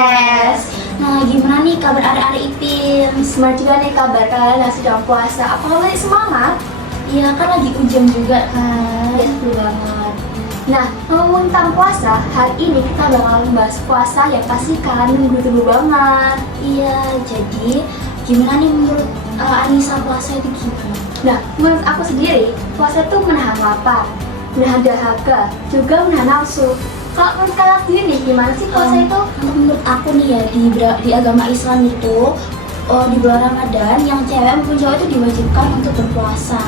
podcast. Nah, gimana nih kabar adik-adik IPIM? Semangat juga nih kabar kalian yang sedang puasa. Apakah masih semangat? Iya, kan lagi ujian juga kan. Ya, betul banget. Nah, ngomongin tentang puasa, hari ini kita bakal membahas puasa yang pasti kalian nunggu-tunggu banget. Iya, jadi gimana nih menurut Anissa puasa itu gimana? Nah, menurut aku sendiri, puasa itu menahan lapar, menahan dahaga, juga menahan nafsu. Kalau menurut kalian sendiri nih, gimana sih puasa itu? Menurut aku nih ya, di agama Islam itu di bulan Ramadan yang cewek maupun cowok itu diwajibkan untuk berpuasa.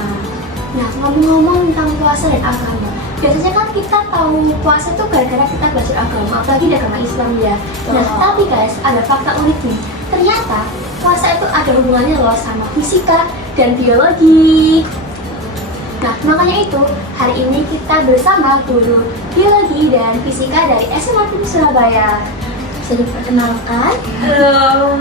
Nah, ngomong-ngomong tentang puasa dan agama, biasanya kan kita tahu puasa itu gara-gara kita belajar agama, apalagi di agama Islam ya. Nah, tapi guys, ada fakta unik nih. Ternyata puasa itu ada hubungannya loh sama fisika dan biologi. Nah, makanya itu, hari ini kita bersama guru biologi dan fisika dari SMA Surabaya. Bisa diperkenalkan? Halo.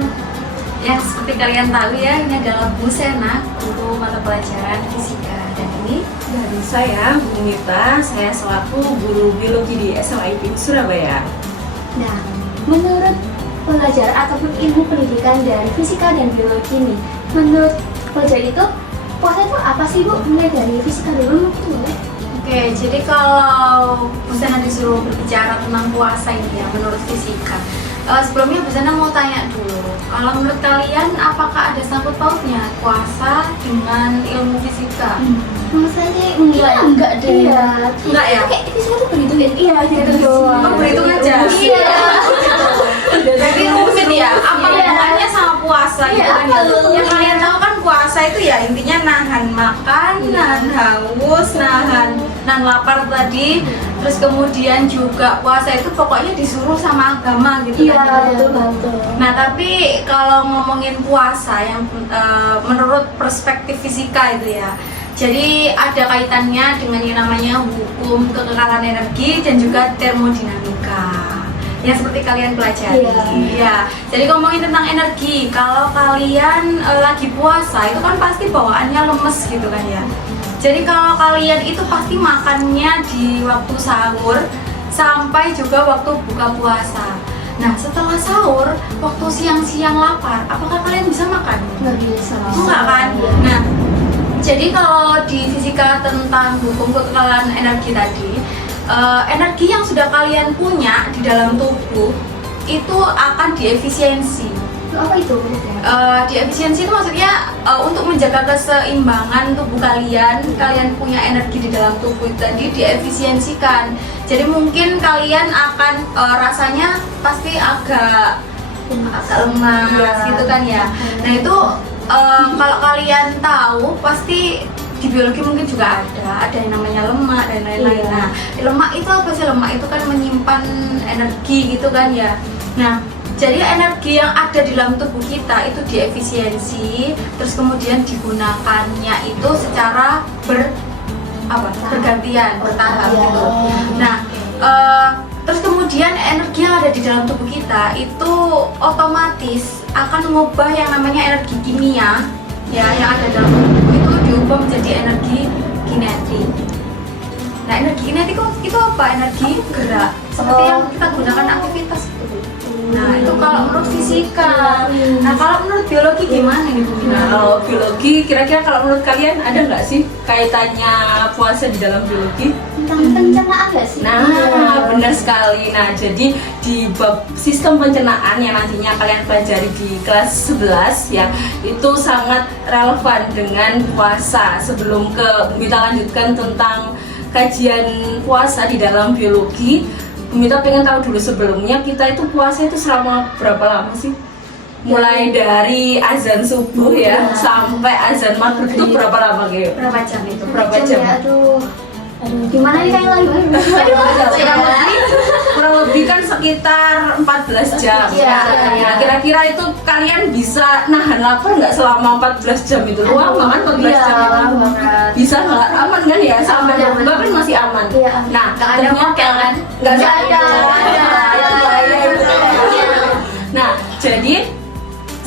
Ya, seperti kalian tahu ya, ini adalah Bu Sena, guru mata pelajaran fisika. Dan ini Dan saya, Bu Mita, saya selaku guru biologi di SMA IPIN Surabaya. Nah, menurut pelajaran ataupun ilmu pendidikan dari fisika dan biologi nih, menurut pelajaran itu, puasa itu apa sih Bu? Mulai dari fisika dulu mungkin boleh? Oke, jadi kalau Bu Sena disuruh berbicara tentang puasa ini ya, menurut fisika. Sebelumnya Bu Sena mau tanya dulu, kalau menurut kalian apakah ada sangkut pautnya puasa dengan ilmu fisika? Menurut saya sih enggak deh. Iya. Enggak ya? Kayak fisika tuh berhitung ya? Iya, gitu doang. Oh, berhitung aja? Iya. Jadi rumit ya, apa Iya. hubungannya sama puasa gitu Iya, kan ya? betul. Yang kalian tahu kan puasa itu ya intinya nahan makan, nahan haus, nahan lapar tadi. Terus kemudian juga puasa itu pokoknya disuruh sama agama gitu Iya, kan. betul. Nah, tapi kalau ngomongin puasa yang menurut perspektif fisika itu ya, jadi ada kaitannya dengan yang namanya hukum kekekalan energi dan juga termodinamika yang seperti kalian pelajari. Iya. Ya, jadi ngomongin tentang energi, kalau kalian lagi puasa itu kan pasti bawaannya lemes gitu kan ya. Jadi kalau kalian itu pasti makannya di waktu sahur sampai juga waktu buka puasa. Nah, setelah sahur, waktu siang-siang lapar, apakah kalian bisa makan? Nggak bisa. Enggak kan? Iya. Nah, jadi kalau di fisika tentang hukum kekekalan energi tadi, energi yang sudah kalian punya di dalam tubuh itu akan diefisiensi. Apa itu? Diefisiensi itu maksudnya untuk menjaga keseimbangan tubuh kalian punya energi di dalam tubuh itu tadi diefisiensikan. Jadi mungkin kalian akan rasanya pasti agak lemas Iya. gitu kan ya. Nah itu kalau kalian tahu pasti di biologi mungkin juga ada yang namanya lemak dan lain-lain. Iya. Nah, lemak itu apa sih? Lemak itu kan menyimpan energi gitu kan ya. Nah, jadi energi yang ada di dalam tubuh kita itu diefisiensi, terus kemudian digunakannya itu secara bergantian, bertahap Iya. gitu. Nah, terus kemudian energi yang ada di dalam tubuh kita itu otomatis akan mengubah yang namanya energi kimia ya yang ada dalam tubuh itu diubah menjadi energi kinetik. Nah, energi kinetik itu apa? Energi gerak seperti yang kita gunakan aktivitas gitu. Nah, itu kalau menurut fisika. Nah, kalau menurut biologi gimana nih Bu Mina? Nah, kalau biologi, kira-kira kalau menurut kalian ada nggak sih kaitannya puasa di dalam biologi? Tentang pencernaan nggak sih? Nah, benar sekali. Nah, jadi di bab sistem pencernaan yang nantinya kalian pelajari di kelas 11 ya, itu sangat relevan dengan puasa. Sebelum kita lanjutkan tentang kajian puasa di dalam biologi, Mita pengen tahu dulu sebelumnya kita itu puasa itu selama berapa lama sih? Mulai dari azan subuh ya sampai azan maghrib itu berapa lama gitu? Berapa jam itu? Berapa jam? Ya, aduh, gimana nih kayak lagi? Kurang lebih kan sekitar 14 jam. Iya. Nah, kira-kira itu kalian bisa nahan lapar nggak selama 14 jam itu? Lama kan 14 jam Iya, itu? banget. Bisa nggak? Aman kan ya? Sampai Aman. berbuka kan masih aman. Iya. Nah, Nggak ada mokel kan? Nggak Nggak ada. Nah, jadi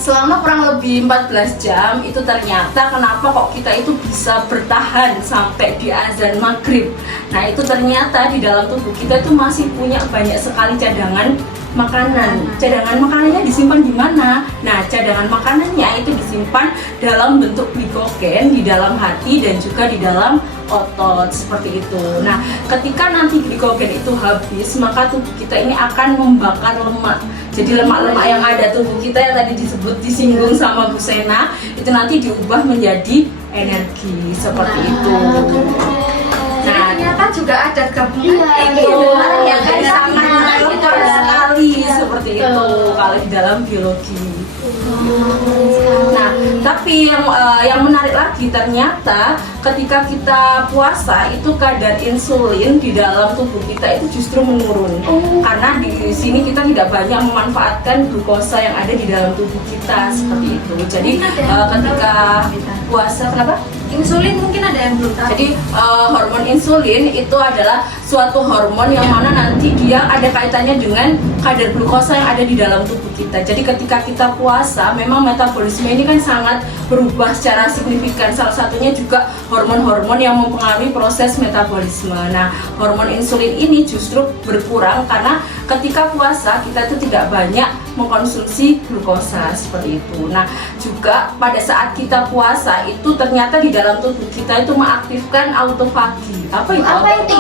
selama kurang lebih 14 jam itu ternyata kenapa kok kita itu bisa bertahan sampai di azan maghrib. Nah, itu ternyata di dalam tubuh kita itu masih punya banyak sekali cadangan makanan. Cadangan makanannya disimpan di mana? Nah, cadangan makanannya itu disimpan dalam bentuk glikogen di dalam hati dan juga di dalam otot seperti itu. Nah, ketika nanti glikogen itu habis, maka tubuh kita ini akan membakar lemak. Jadi lemak-lemak yang ada tubuh kita yang tadi disinggung sama Bu Sena itu nanti diubah menjadi energi seperti itu. Nah, ternyata juga ada gabungan yang sangat relevan sekali seperti itu kalau di dalam biologi. Nah, tapi yang menarik lagi ternyata ketika kita puasa itu kadar insulin di dalam tubuh kita itu justru menurun karena di sini kita tidak banyak memanfaatkan glukosa yang ada di dalam tubuh kita seperti itu. Jadi ketika puasa, kenapa? Insulin mungkin ada yang belum tahu. Jadi hormon insulin itu adalah suatu hormon yang mana nanti dia ada kaitannya dengan kadar glukosa yang ada di dalam tubuh kita. Jadi ketika kita puasa, memang metabolisme ini kan sangat berubah secara signifikan. Salah satunya juga hormon-hormon yang mempengaruhi proses metabolisme. Nah, hormon insulin ini justru berkurang karena ketika puasa kita itu tidak banyak mengkonsumsi glukosa seperti itu. Nah, juga pada saat kita puasa itu ternyata di dalam tubuh kita itu mengaktifkan autofagi. Apa itu?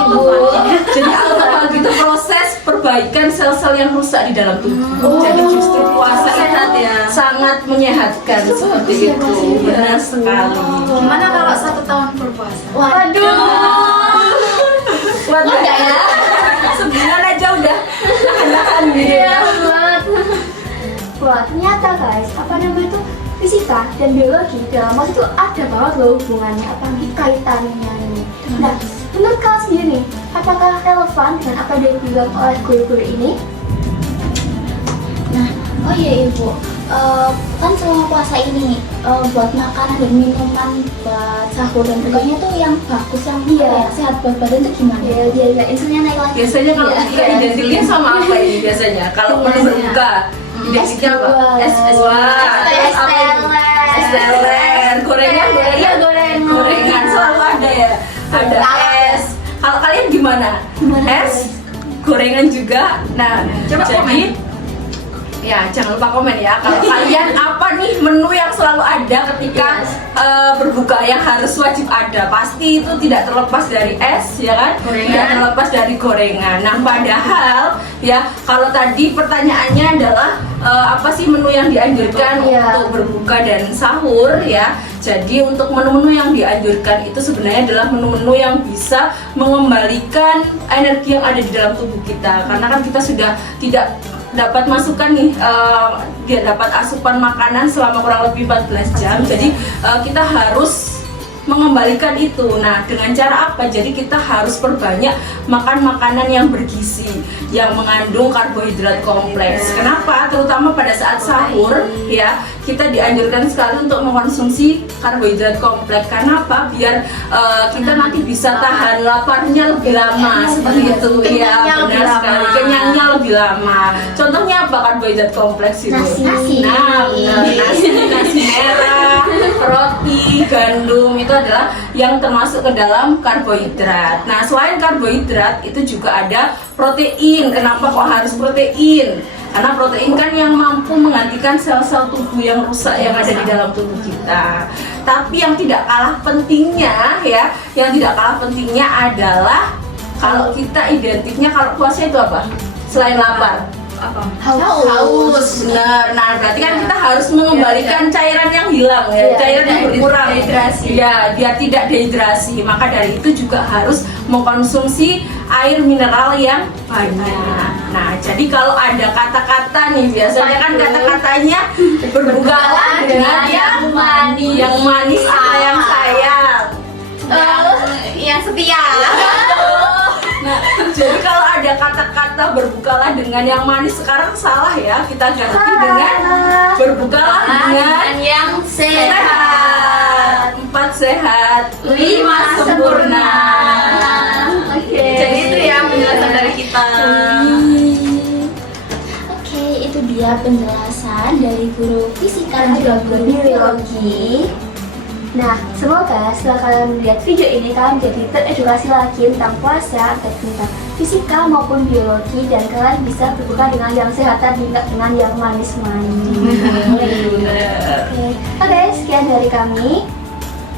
Jadi autofagi itu proses perbaikan sel-sel yang rusak di dalam tubuh. Jadi justru puasa itu sangat menyehatkan seperti itu. Benar sekali. Gimana kalau 1 tahun berpuasa? Waduh. Kuat nggak ya? Sebulan aja udah nahan-nahan gitu ya. Wah, ternyata guys, apa namanya itu fisika dan biologi dalam masa itu ada banget loh hubungannya, apalagi kaitannya nih. Nah, menurut kalian sendiri nih, apakah relevan dengan apa yang dibilang oleh guru-guru ini? Nah, oh iya Ibu, kan selama puasa ini buat makanan dan minuman buat sahur dan bukanya tuh yang bagus, yang sehat buat badan tuh gimana? Ya, biar insulinnya naik lagi. Biasanya kalau kita identiknya sama apa ini biasanya? Kalau menu berbuka identiknya apa? Es buah, es teler, gorengan selalu ada ya. Ada es. Kalau kalian gimana? Es, gorengan juga. Nah, Coba jadi ya jangan lupa komen ya kalau kalian apa nih menu yang selalu ada ketika berbuka yang harus wajib ada. Pasti itu tidak terlepas dari es ya kan, tidak terlepas dari gorengan. Nah, padahal ya kalau tadi pertanyaannya adalah apa sih menu yang dianjurkan untuk berbuka dan sahur ya. Jadi untuk menu-menu yang dianjurkan itu sebenarnya adalah menu-menu yang bisa mengembalikan energi yang ada di dalam tubuh kita, karena kan kita sudah tidak dapat masukkan nih, dia dapat asupan makanan selama kurang lebih 14 jam. Jadi kita harus mengembalikan itu. Nah, dengan cara apa? Jadi kita harus perbanyak makan makanan yang bergizi, yang mengandung karbohidrat kompleks. Kenapa? Terutama pada saat sahur ya, kita dianjurkan sekali untuk mengkonsumsi karbohidrat kompleks. Karena apa? Biar kita nanti bisa tahan laparnya lebih lama seperti itu ya. Benar sekali. Kenyangnya lebih lama. Contohnya apa karbohidrat kompleks itu? Nasi. Nah, benar. Nasi merah, roti, gandum itu adalah yang termasuk ke dalam karbohidrat. Nah, selain karbohidrat itu juga ada protein. Kenapa kok harus protein? Karena protein kan yang mampu menggantikan sel-sel tubuh yang rusak yang ada di dalam tubuh kita. Tapi yang tidak kalah pentingnya ya, yang tidak kalah pentingnya adalah kalau kita identiknya kalau puasa itu apa? Selain lapar, haus. Benar. Nah, berarti kan kita harus mengembalikan cairan yang hilang ya, cairan yang berkurang, dehidrasi. Ya, dia tidak dehidrasi. Maka dari itu juga harus mengkonsumsi air mineral yang banyak. Nah, jadi kalau ada kata-kata nih, biasanya kan kata-katanya berbukalah dengan yang manis atau yang sayang. Yang setia. Nah, jadi kalau ada kata-kata berbukalah dengan yang manis, sekarang salah ya, kita ganti dengan berbukalah dengan yang sehat. 4 sehat, 5 sempurna. Jadi itu ya penjelasan dari kita. Oke, itu dia penjelasan dari guru fisika dan juga guru biologi. Nah, semoga setelah kalian melihat video ini kalian jadi teredukasi lagi tentang puasa, baik tentang fisika maupun biologi, dan kalian bisa berbuka dengan yang sehat dan tidak dengan yang manis-manis. Oke, sekian dari kami.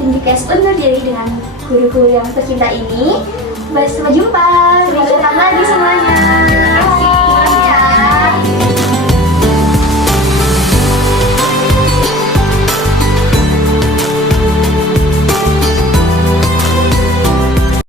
Indikes undur diri dengan guru-guru yang tercinta ini. Sampai jumpa. Sampai jumpa lagi semuanya.